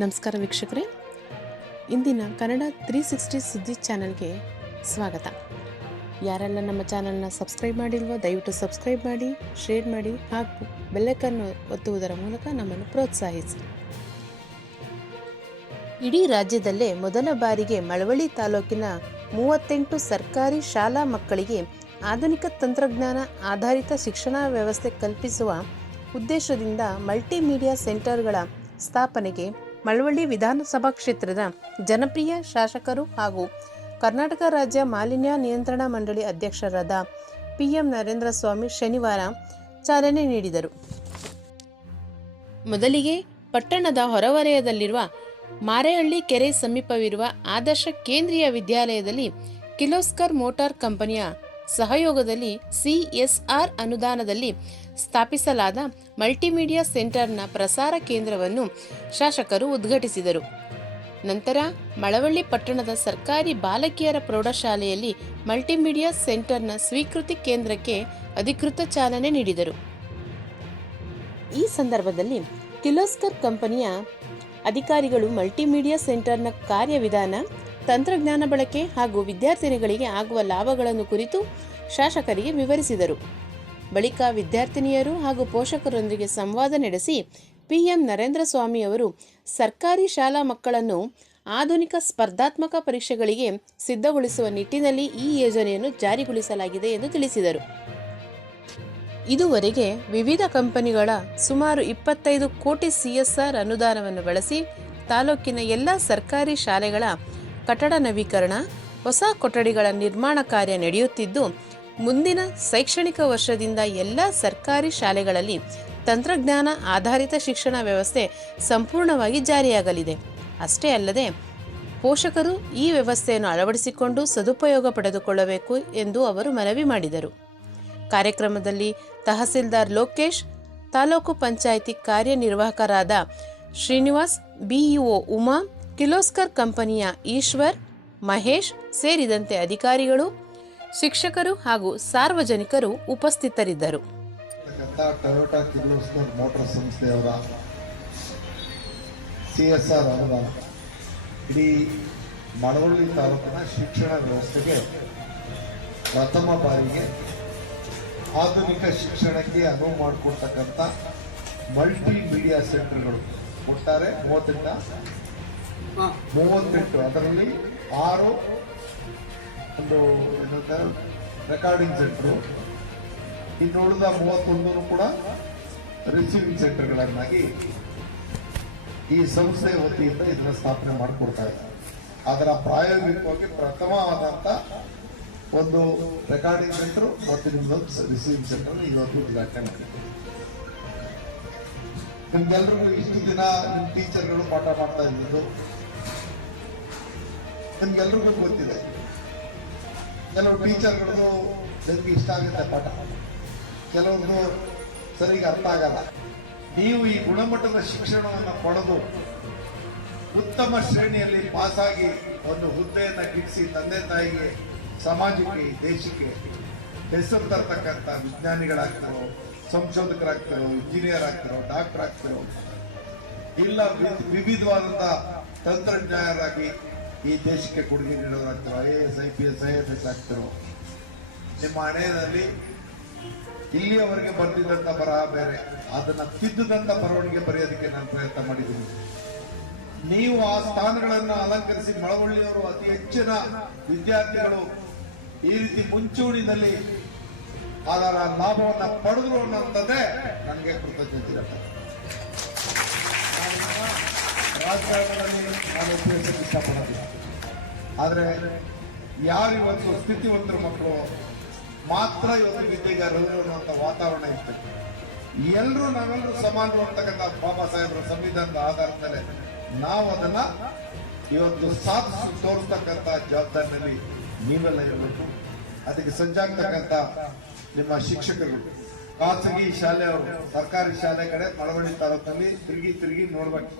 ನಮಸ್ಕಾರ ವೀಕ್ಷಕರೇ. ಇಂದಿನ ಕನ್ನಡ ತ್ರೀ ಸಿಕ್ಸ್ಟಿ ಸುದ್ದಿ ಚಾನಲ್ಗೆ ಸ್ವಾಗತ. ಯಾರೆಲ್ಲ ನಮ್ಮ ಚಾನಲ್ನ ಸಬ್ಸ್ಕ್ರೈಬ್ ಮಾಡಿಲ್ವೋ, ದಯವಿಟ್ಟು ಸಬ್ಸ್ಕ್ರೈಬ್ ಮಾಡಿ, ಶೇರ್ ಮಾಡಿ, ಹಾಗೂ ಬೆಲ್ಲೈಕನ್ನು ಒತ್ತುವುದರ ಮೂಲಕ ನಮ್ಮನ್ನು ಪ್ರೋತ್ಸಾಹಿಸಿ. ಇಡೀ ರಾಜ್ಯದಲ್ಲೇ ಮೊದಲ ಬಾರಿಗೆ ಮಳವಳ್ಳಿ ತಾಲೂಕಿನ ಮೂವತ್ತೆಂಟು ಸರ್ಕಾರಿ ಶಾಲಾ ಮಕ್ಕಳಿಗೆ ಆಧುನಿಕ ತಂತ್ರಜ್ಞಾನ ಆಧಾರಿತ ಶಿಕ್ಷಣ ವ್ಯವಸ್ಥೆ ಕಲ್ಪಿಸುವ ಉದ್ದೇಶದಿಂದ ಮಲ್ಟಿಮೀಡಿಯಾ ಸೆಂಟರ್ಗಳ ಸ್ಥಾಪನೆಗೆ ಮಳವಳ್ಳಿ ವಿಧಾನಸಭಾ ಕ್ಷೇತ್ರದ ಜನಪ್ರಿಯ ಶಾಸಕರು ಹಾಗೂ ಕರ್ನಾಟಕ ರಾಜ್ಯ ಮಾಲಿನ್ಯ ನಿಯಂತ್ರಣ ಮಂಡಳಿ ಅಧ್ಯಕ್ಷರಾದ ಪಿ ಎಂ ನರೇಂದ್ರ ಸ್ವಾಮಿ ಶನಿವಾರ ಚಾಲನೆ ನೀಡಿದರು. ಮೊದಲಿಗೆ ಪಟ್ಟಣದ ಹೊರವಲಯದಲ್ಲಿರುವ ಮಾರೇಹಳ್ಳಿ ಕೆರೆ ಸಮೀಪವಿರುವ ಆದರ್ಶ ಕೇಂದ್ರೀಯ ವಿದ್ಯಾಲಯದಲ್ಲಿ ಕಿಲೋಸ್ಕರ್ ಮೋಟಾರ್ ಕಂಪನಿಯ ಸಹಯೋಗದಲ್ಲಿ ಸಿಎಸ್ಆರ್ ಅನುದಾನದಲ್ಲಿ ಸ್ಥಾಪಿಸಲಾದ ಮಲ್ಟಿಮೀಡಿಯಾ ಸೆಂಟರ್ನ ಪ್ರಸಾರ ಕೇಂದ್ರವನ್ನು ಶಾಸಕರು ಉದ್ಘಾಟಿಸಿದರು. ನಂತರ ಮಳವಳ್ಳಿ ಪಟ್ಟಣದ ಸರ್ಕಾರಿ ಬಾಲಕಿಯರ ಪ್ರೌಢಶಾಲೆಯಲ್ಲಿ ಮಲ್ಟಿಮೀಡಿಯಾ ಸೆಂಟರ್ನ ಸ್ವೀಕೃತಿ ಕೇಂದ್ರಕ್ಕೆ ಅಧಿಕೃತ ಚಾಲನೆ ನೀಡಿದರು. ಈ ಸಂದರ್ಭದಲ್ಲಿ ಕಿಲೋಸ್ಕರ್ ಕಂಪನಿಯ ಅಧಿಕಾರಿಗಳು ಮಲ್ಟಿಮೀಡಿಯಾ ಸೆಂಟರ್ನ ಕಾರ್ಯವಿಧಾನ ತಂತ್ರಜ್ಞಾನ ಬಳಕೆ ಹಾಗೂ ವಿದ್ಯಾರ್ಥಿನಿಗಳಿಗೆ ಆಗುವ ಲಾಭಗಳನ್ನು ಕುರಿತು ಶಾಸಕರಿಗೆ ವಿವರಿಸಿದರು. ಬಳಿಕ ವಿದ್ಯಾರ್ಥಿನಿಯರು ಹಾಗೂ ಪೋಷಕರೊಂದಿಗೆ ಸಂವಾದ ನಡೆಸಿ ಪಿಎಂ ನರೇಂದ್ರ ಸ್ವಾಮಿ ಅವರು ಸರ್ಕಾರಿ ಶಾಲಾ ಮಕ್ಕಳನ್ನು ಆಧುನಿಕ ಸ್ಪರ್ಧಾತ್ಮಕ ಪರೀಕ್ಷೆಗಳಿಗೆ ಸಿದ್ಧಗೊಳಿಸುವ ನಿಟ್ಟಿನಲ್ಲಿ ಈ ಯೋಜನೆಯನ್ನು ಜಾರಿಗೊಳಿಸಲಾಗಿದೆ ಎಂದು ತಿಳಿಸಿದರು. ಇದುವರೆಗೆ ವಿವಿಧ ಕಂಪನಿಗಳ ಸುಮಾರು ಇಪ್ಪತ್ತೈದು ಕೋಟಿ ಸಿಎಸ್ಆರ್ ಅನುದಾನವನ್ನು ಬಳಸಿ ತಾಲೂಕಿನ ಎಲ್ಲ ಸರ್ಕಾರಿ ಶಾಲೆಗಳ ಕಟ್ಟಡ ನವೀಕರಣ, ಹೊಸ ಕೊಠಡಿಗಳ ನಿರ್ಮಾಣ ಕಾರ್ಯ ನಡೆಯುತ್ತಿದ್ದು, ಮುಂದಿನ ಶೈಕ್ಷಣಿಕ ವರ್ಷದಿಂದ ಎಲ್ಲ ಸರ್ಕಾರಿ ಶಾಲೆಗಳಲ್ಲಿ ತಂತ್ರಜ್ಞಾನ ಆಧಾರಿತ ಶಿಕ್ಷಣ ವ್ಯವಸ್ಥೆ ಸಂಪೂರ್ಣವಾಗಿ ಜಾರಿಯಾಗಲಿದೆ. ಅಷ್ಟೇ ಅಲ್ಲದೆ, ಪೋಷಕರು ಈ ವ್ಯವಸ್ಥೆಯನ್ನು ಅಳವಡಿಸಿಕೊಂಡು ಸದುಪಯೋಗ ಪಡೆದುಕೊಳ್ಳಬೇಕು ಎಂದು ಅವರು ಮನವಿ ಮಾಡಿದರು. ಕಾರ್ಯಕ್ರಮದಲ್ಲಿ ತಹಸೀಲ್ದಾರ್ ಲೋಕೇಶ್, ತಾಲೂಕು ಪಂಚಾಯಿತಿ ಕಾರ್ಯನಿರ್ವಾಹಕರಾದ ಶ್ರೀನಿವಾಸ್, ಬಿಇಒ ಉಮಾ ಕಿಲೋಸ್ಕರ್ ಕಂಪನಿಯ ಈಶ್ವರ್, ಮಹೇಶ್ ಸೇರಿದಂತೆ ಅಧಿಕಾರಿಗಳು, ಶಿಕ್ಷಕರು ಹಾಗೂ ಸಾರ್ವಜನಿಕರು ಉಪಸ್ಥಿತರಿದ್ದರು. ಟೊಯೋಟಾ ಕಿರ್ಲೋಸ್ಕರ್ ಮೋಟಾರ್ ಸಂಸ್ಥೆಯವರ ಸಿ ಅನುದಾನ. ಇಡೀ ಮಳವಳ್ಳಿ ತಾಲೂಕಿನ ಶಿಕ್ಷಣ ವ್ಯವಸ್ಥೆಗೆ ಪ್ರಥಮ ಬಾರಿಗೆ ಆಧುನಿಕ ಶಿಕ್ಷಣಕ್ಕೆ ಅನುವು ಮಾಡಿಕೊಡ್ತಕ್ಕಂಥ ಮಲ್ಟಿ ಮೀಡಿಯಾ ಸೆಂಟರ್ಗಳು ಒಟ್ಟಾರೆ ಮೂವತ್ತೆಂಟ ಮೂವತ್ತೆಂಟು. ಅದರಲ್ಲಿ ಆರು ಒಂದು ರೆಕಾರ್ಡಿಂಗ್ ಸೆಂಟ್ರು ಇನ್ನು ಉಳಿದ ಮೂವತ್ತೊಂದು ಕೂಡ ರಿಸೀವಿಂಗ್ ಸೆಂಟರ್ಗಳನ್ನಾಗಿ ಈ ಸಂಸ್ಥೆಯ ವತಿಯಿಂದ ಇದನ್ನು ಸ್ಥಾಪನೆ ಮಾಡಿಕೊಡ್ತಾ ಇದೆ ಅದರ ಪ್ರಾಯೋಗಿಕವಾಗಿ ಪ್ರಥಮವಾದಂಥ ಒಂದು ರೆಕಾರ್ಡಿಂಗ್ ಸೆಂಟರ್ ಮತ್ತು ನಿಮ್ಮದೊಂದು ರಿಸೀವಿಂಗ್ ಸೆಂಟರ್ ಇವತ್ತು ಉದ್ಘಾಟನೆ ಮಾಡಿದ್ದೀವಿ ನಿಮ್ಗೆಲ್ರಿಗೂ ಇಷ್ಟು ದಿನ ನಿಮ್ಮ ಟೀಚರ್ಗಳು ಪಾಠ ಮಾಡ್ತಾ ಇದ್ದಿದ್ದು? ನಿಮ್ಗೆಲ್ರಿಗೂ ಗೊತ್ತಿದೆ. ಕೆಲವು ಟೀಚರ್ಗಳು ನಿಮ್ಗೆ ಇಷ್ಟ ಆಗುತ್ತೆ ಪಾಠ. ಕೆಲವೊಂದು ಸರಿಗೆ ಅರ್ಥ ಆಗಲ್ಲ. ನೀವು ಈ ಗುಣಮಟ್ಟದ ಶಿಕ್ಷಣವನ್ನು ಪಡೆದು ಉತ್ತಮ ಶ್ರೇಣಿಯಲ್ಲಿ ಪಾಸಾಗಿ ಒಂದು ಹುದ್ದೆಯನ್ನು ಗಿಟ್ಟಿಸಿ ತಂದೆ ತಾಯಿಗೆ, ಸಮಾಜಕ್ಕೆ, ದೇಶಕ್ಕೆ ಹೆಸರು ತರ್ತಕ್ಕಂಥ ವಿಜ್ಞಾನಿಗಳಾಗ್ತಾರೋ ಸಂಶೋಧಕರಾಗ್ತಾರೋ ಇಂಜಿನಿಯರ್ ಆಗ್ತಿರೋ ಡಾಕ್ಟರ್ ಆಗ್ತಿರೋ, ಇಲ್ಲ ವಿವಿಧವಾದಂಥ ತಂತ್ರಜ್ಞಾನರಾಗಿ ಈ ದೇಶಕ್ಕೆ ಕೊಡುಗೆ ನೀಡೋದಾಗ್ತಿರೋ I A S I P S I F S ಆಗ್ತಿರೋ, ನಿಮ್ಮ ಹಣೆಯಲ್ಲಿ ಇಲ್ಲಿಯವರೆಗೆ ಬರೆದಿದ್ದಂಥ ಬರಹ ಬೇರೆ, ಅದನ್ನ ತಿದ್ದುದಂತ ಬರವಣಿಗೆ ಬರೆಯೋದಕ್ಕೆ ನಾನು ಪ್ರಯತ್ನ ಮಾಡಿದ್ದೀನಿ. ನೀವು ಆ ಸ್ಥಾನಗಳನ್ನು ಅಲಂಕರಿಸಿ ಮಳವಳ್ಳಿಯವರು ಅತಿ ಹೆಚ್ಚಿನ ವಿದ್ಯಾರ್ಥಿಗಳು ಈ ರೀತಿ ಮುಂಚೂಣಿನಲ್ಲಿ ಅದರ ಲಾಭವನ್ನು ಪಡೆದ್ರು ಅನ್ನೋಂಥದ್ದೇ ನನಗೆ ಕೃತಜ್ಞತೆ. ರಾಜಕಾರಣದಲ್ಲಿ ನಾನು ಉಪಯೋಗಿಸಲು ಇಷ್ಟಪಡೋದಿಲ್ಲ. ಆದ್ರೆ ಯಾರು ಇವತ್ತು ಸ್ಥಿತಿವಂತರ ಮಕ್ಕಳು ಮಾತ್ರ ಇವತ್ತು ವಿದ್ಯೆಗೆ ಅರ್ಹರು ಅನ್ನುವಂಥ ವಾತಾವರಣ ಇರ್ತದೆ ಎಲ್ಲರೂ ನಾವೆಲ್ಲರೂ ಸಮಾನರು ಅಂತಕ್ಕಂಥ ಬಾಬಾ ಸಾಹೇಬರ ಸಂವಿಧಾನದ ಆಧಾರದ ಮೇಲೆ ನಾವು ಅದನ್ನ ಇವತ್ತು ಸಾಧಿಸಿ ತೋರಿಸ್ತಕ್ಕಂಥ ಜವಾಬ್ದಾರಿನಲ್ಲಿ ನೀವೆಲ್ಲ ಇರಬೇಕು. ಅದಕ್ಕೆ ಸಜ್ಜಾಗ್ತಕ್ಕಂಥ ನಿಮ್ಮ ಶಿಕ್ಷಕರು ಖಾಸಗಿ ಶಾಲೆಯವರು ಸರ್ಕಾರಿ ಶಾಲೆ ಕಡೆ ಮಳವಳ್ಳಿ ತಾಲೂಕಲ್ಲಿ ತಿರುಗಿ ತಿರುಗಿ ನೋಡ್ಬೇಕು.